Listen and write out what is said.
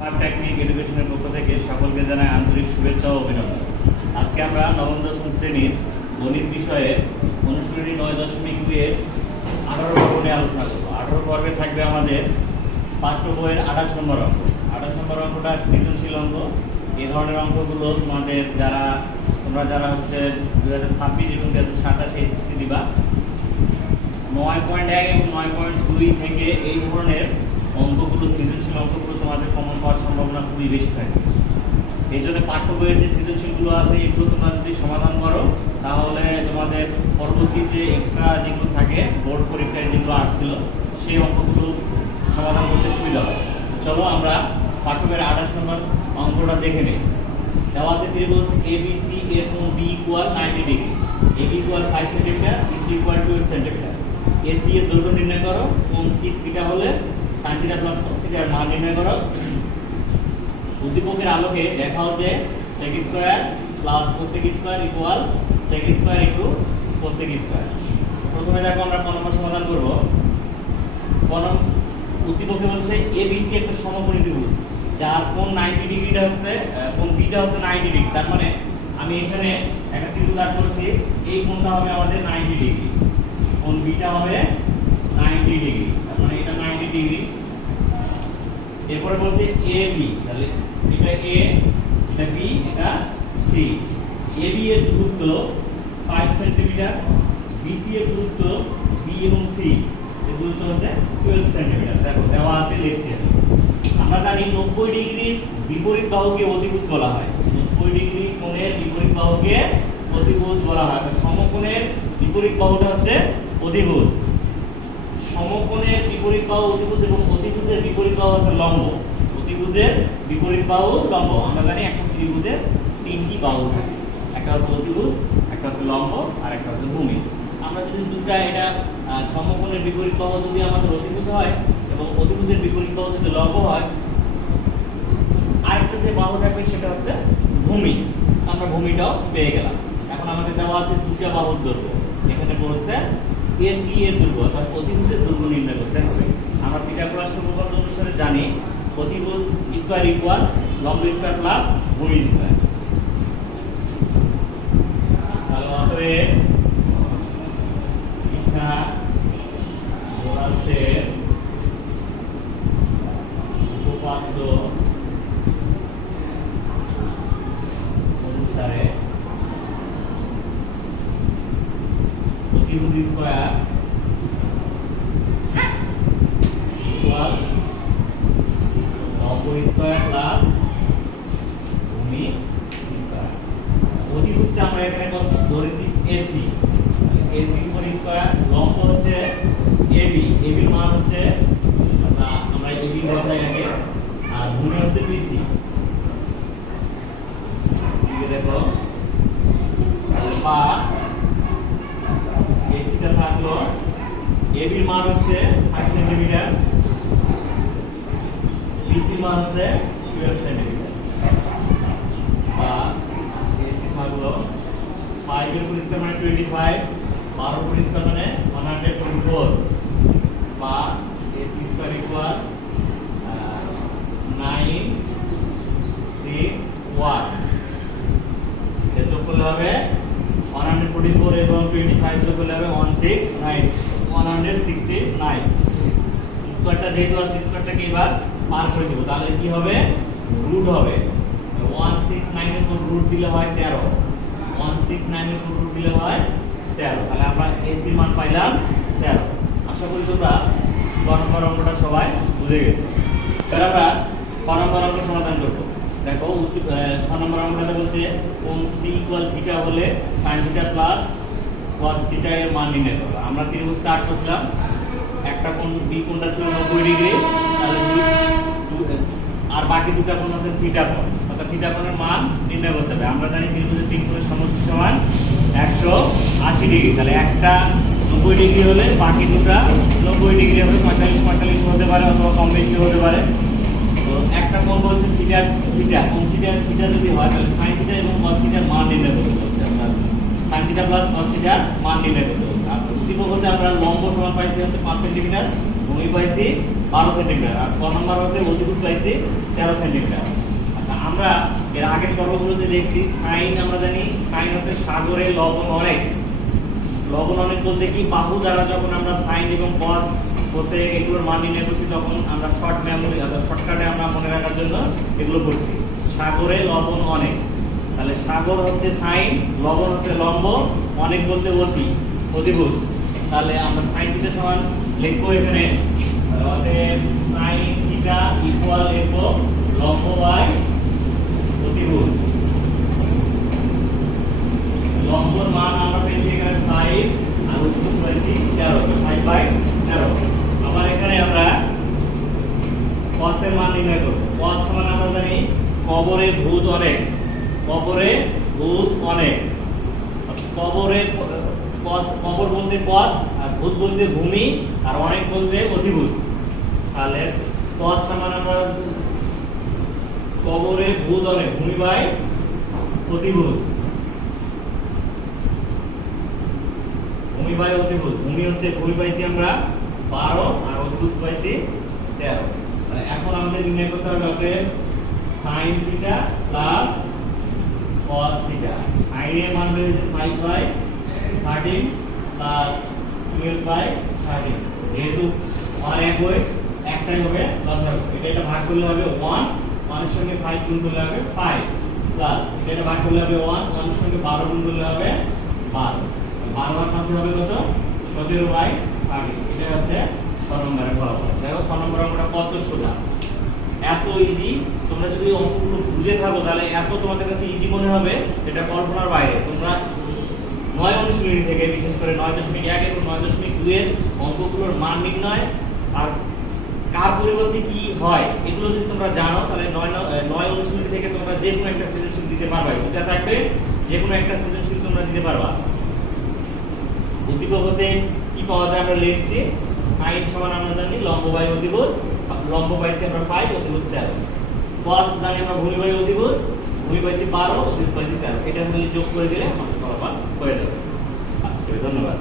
Smart technique এডুকেশনের পক্ষ থেকে সকলকে জানাই আন্তরিক শুভেচ্ছা ও অভিনন্দন। আজকে আমরা নবম দশম শ্রেণীর গণিত বিষয়ে অনুশীলনী 9.2 এর 18 পর্ব নিয়ে আলোচনা করব। 18 পর্বে থাকবে আমাদের পাঠ্য বইয়ের 28 নম্বর অঙ্ক। 28 নম্বর অঙ্কটা সৃজনশীল অঙ্ক। এই ধরনের অঙ্কগুলো তোমরা যারা হচ্ছে 2026 এবং 2027 এইচএসসি দিবা 9.1 এবং 9.2 থেকে এই ধরনের অঙ্কগুলো, সৃজনশীল অঙ্কগুলো তোমাদের কমন পাওয়ার সম্ভাবনা খুবই বেশি থাকে। এই জন্য পাঠ্য বইয়ের যে সৃজনশীলগুলো আছে এগুলো তোমরা যদি সমাধান করো তাহলে তোমাদের পরবর্তী যে এক্সট্রা যেগুলো থাকে বোর্ড পরীক্ষায় যেগুলো আসছিল সেই অঙ্কগুলো সমাধান করতে সুবিধা হয়। চলো আমরা পাঠ্য বইয়ের 28 নম্বর অঙ্কটা দেখে নিই। দেওয়া আছে ত্রিভুজ ABC এর কোণ B = 90 degree, AB = 5 centimetre, BC = 12 centimetre. AC এর দৈর্ঘ্য নির্ণয় করো। কোণ C থিটা হলে sin থিটা প্লাস cos থিটার মান নির্ণয় করো। উদ্দীপকের আলোকে দেখা হচ্ছে sec square plus cosec square equal sec square into cosec square. প্রথমে দেখো আমরা ক নম্বর সমাধান করব। উদ্দীপকে বলছে ABC একটা সমকোণী ত্রিভুজ যার কোণ 90 ডিগ্রিটা হচ্ছে কোণ বিটা হচ্ছে 90 ডিগ্রি। তার মানে আমি এখানে একটা ত্রিভুজ আঁক করেছি, এই কোণটা হবে আমাদের 90 ডিগ্রি, কোণ বিটা হবে 90 ডিগ্রি, তার মানে এটা 90 ডিগ্রি। এরপরে বলছে AB, তাহলে এটা A, এটা B, এটা C। AB এর দূরত্ব 5 সেন্টিমিটার, BC এর দূরত্ব B এবং C এর দূরত্ব হচ্ছে 12 সেন্টিমিটার। দেখো দেওয়া আছে লিখছি। আমরা জানি 90 ডিগ্রির বিপরীত বাহুকে অতিভুজ বলা হয়। 90 ডিগ্রি কোণের বিপরীত বাহুকে অতিভুজ বলা হয়। সমকোণের বিপরীত বাহুটা হচ্ছে অতিভুজ। সমকোণের বিপরীত বাহু অতিভুজ এবং অতিভুজের বিপরীত বাহু আছে লম্ব। অতিভুজের বিপরীত বাহু লম্ব। আমরা জানি একটা ত্রিভুজের তিনটি বাহু থাকে, একটা হচ্ছে অতিভুজ, একটা হচ্ছে লম্ব আর একটা হচ্ছে ভূমি। আমরা যদি দুটো এটা সমকোণের বিপরীত বাহু যদি আমাদের অতিভুজ হয় এবং অতিভুজের বিপরীত বাহু যদি লম্ব হয়, আরেকটা যে বাহু থাকবে সেটা হচ্ছে ভূমি। আমরা ভূমিটাও পেয়ে গেলাম। এখন আমাদের দেওয়া আছে দুটো বাহুর দৈর্ঘ্য। এখানে বলছে AC এর দৈর্ঘ্য অর্থাৎ অতিভুজের দৈর্ঘ্য নির্ণয় করতে হবে। আমরা পিথাগোরাস উপপাদ্য অনুসারে জানি অতিভুজ স্কয়ার ইকুয়াল লম্ব স্কয়ার প্লাস ভূমি স্কয়ার। তাহলে অতএব পিথাগোরাসের উপপাদ্য অনুসারে অতিভুজ স্কয়ার ইকুয়াল লম্ব স্কয়ার প্লাস ভূমি স্কয়ার। অতিভুজটা আমরা এখানে ধরেছি AC, AC উপর স্কয়ার, লম্ব হচ্ছে AB, AB এর মান হচ্ছে আমরা AB বসাই আগে, আর ভূমি হচ্ছে BC। ঠিক দেখো তাহলে বা AC টা থাকলো, AB এর মান হচ্ছে 5 সেন্টিমিটার, BC এর মান হচ্ছে 12 সেন্টিমিটার। বা AC থাকলো 5 এর পরিষ্কার মানে 25, 12 পরিষ্কার মানে 124। বা AC স্কয়ার ইকুয়াল 961। এটা যোগ করলে হবে 144 এবং 25 যোগ করলে হবে 169। স্কয়ারটা যেহেতু আছে স্কয়ারটাকে এবার পার করে দেব, তাহলে কি হবে রুট হবে 169 এর উপর রুট দিলে হয় 13, 169 এর উপর রুট দিলে হয় 13। তাহলে আমরা AC এর মান পাইলাম 13। আশা করি তোমরা ক নম্বর অঙ্কটা সবাই বুঝে গেছো। এবার আমরা খ নম্বর অঙ্ক সমাধান করব। দেখো খ নম্বর অঙ্কটা বলছে কোণ C = থিটা হলে sin theta plus cos theta এর মান নির্ণয় করো। আমরা ত্রিভুজটা আঁক করছিলাম, একটা কোণ B কোণটা ছিল 90 ডিগ্রি, তাহলে আর বাকি দুটো কোণ আছে থিটা কোণ, অর্থাৎ থিটা কোণের মান নির্ণয় করতে হবে। আমরা জানি ত্রিভুজের তিন কোণের সমষ্টি সমান 180 ডিগ্রি। তাহলে একটা 90 ডিগ্রি হলে বাকি দুটো 90 ডিগ্রি হবে, 45 হতে পারে অথবা কম বেশি হতে পারে। তো একটা কোণ বলছে থিটা, কোণ থিটা যদি হয় তাহলে sin থিটা এবং cos থিটার মান নির্ণয় করতে বলছে। অর্থাৎ sin থিটা প্লাস cos থিটার মান নির্ণয় করতে বলছে। আচ্ছা উদ্দীপক হতে আমরা লম্ব সমান পাইছি হচ্ছে 5 সেন্টিমিটার, ভূমি পাইছি 12 সেন্টিমিটার, আর ক নম্বর হচ্ছে অতিভুজ পাইছি 13 সেন্টিমিটার। আচ্ছা, আমরা এর আগের পর্বগুলোতে দেখছি সাইন, আমরা জানি সাইন হচ্ছে সাগরে লবণ অনেক। লবণ অনেক বলতে কি, বাহু দ্বারা যখন আমরা সাইন এবং কস কোসে এগুলোর মান নির্ণয় করছি, তখন আমরা শর্ট মেমোরি অর্থাৎ শর্টকাটে আমরা মনে রাখার জন্য এগুলো করছি। সাগরে লবণ অনেক, তাহলে সাগর হচ্ছে সাইন, লবণ হচ্ছে লম্ব, অনেক বলতে অতিভুজ। তাহলে আমরা সাইন থিটা সমান লিখবো এখানে, অতএব সাইন থিটা ইকুয়াল লিখবো লম্ব বাই অতিভুজ। লম্বর মান আমরা পেয়েছি এখানে 5 আর অতিভুজ পেয়েছি 13, 5/13। আবার এখানে আমরা কসের মান নির্ণয় করব। কস সমান আমরা জানি কবরে ভূত অনেক, কবরে ভূত অনেক। কবরে কস, কবর বলতে কস, আর ভূত বলতে ভূমি, আর অনেক বলতে অতিভুজ। তাহলে কস সমান আমরা কবরে ভূত অনেক, ভূমি বাই অতিভুজ। ভূমি বাই অতিভুজ, ভূমি হচ্ছে ভূমি পাইছি আমরা 12 আর অতিভুজ পাইছি 13। তাহলে এখন আমাদের নির্ণয় করতে হবে অতএব sin theta plus cos theta. sin এর মান হয়েছে 5/13 প্লাস 12/13। যেহেতু আর একটাই হবে লসাগু, এটা ভাগ করলে হবে 1, 1 এর সঙ্গে 5 গুণ করলে হবে 5, প্লাস এটা ভাগ করলে হবে 1, 1 এর সঙ্গে 12 গুণ করলে হবে 12। 12 আর 5 হবে কত? 17/13। এটা হচ্ছে 6 নম্বরের ফলাফল। দেখো 6 নম্বর অঙ্কটা কত সোজা, এত ইজি। তোমরা যদি অঙ্কগুলো বুঝে থাকো তাহলে এত তোমাদের কাছে ইজি মনে হবে, এটা কল্পনার বাইরে। তোমরা 9 অনুশীলনী থেকে, বিশেষ করে 9.1 এবং 9.2 এর অঙ্কগুলোর মান নির্ণয় আর কার পরিবর্তে কি হয় এগুলো যদি তোমরা জানো, তাহলে 9 অনুশীলনী থেকে তোমরা যে কোনো একটা সৃজনশীল দিতে পারবে। যেটা থাকবে যে কোনো একটা সৃজনশীল তোমরা দিতে পারবা। উদ্দীপক হতে কি পাওয়া যায় আমরা লিখছি, সাইন সমান আমরা জানি লম্ব বাই অতিভুজ, লম্ব পাইছি আমরা 5, অতিভুজ 13। cos জানি আমরা ভূমি বাই অতিভুজ, ভূমি পাইছি 12, অতিভুজ পাইছি 13। এটা মিলে যোগ করে দিলে আমাদের ফলাফল হয়ে যাবে। ধন্যবাদ।